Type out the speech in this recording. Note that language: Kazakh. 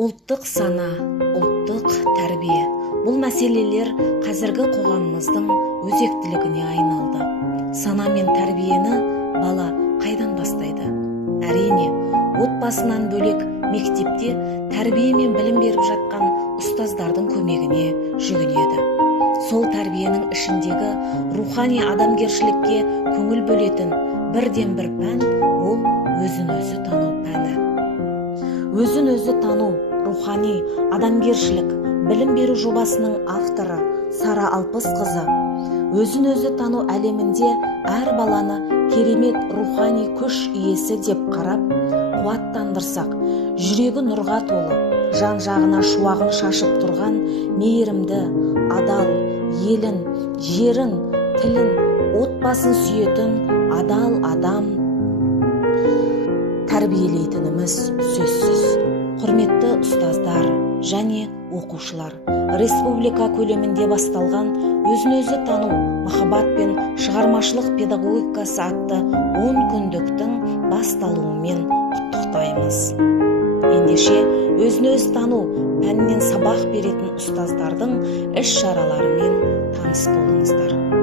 Ұлттық сана, ұлттық тәрбие. Бұл мәселелер қазіргі қоғамымыздың өзектілігіне айналды. Сана мен тәрбиені бала қайдан бастайды? Әрине, отбасынан бөлек мектепте тәрбие мен білім беріп жатқан ұстаздардың көмегіне жүгінеді. Сол тәрбиенің ішіндегі рухани адамгершілікке көңіл бөлетін бірден бір пән ол өзін-өзі тану пәні. Өзін-өзі тану, рухани адамгершілік білім беру жобасының авторы Сара Алпысқызы өзін-өзі тану әлемінде әр баланы керемет рухани күш иесі деп қарап, қуаттандырсақ, жүрегі нұрға толы, жан-жағына шуағын шашып тұрған мейірімді, адал, елін, жерін, тілін, отбасын сүйетін адал адам тәрбиелейтініміз сөзсіз. Құрметті ұстаздар және оқушылар, республика көлемінде басталған өзін-өзі тану, махаббат пен шығармашылық педагогикасы атты 10 күндіктің басталуымен құттықтаймыз. Ендеше өзін-өзі тану пәнінен сабақ беретін ұстаздардың іс-шараларымен таныс болыңыздар.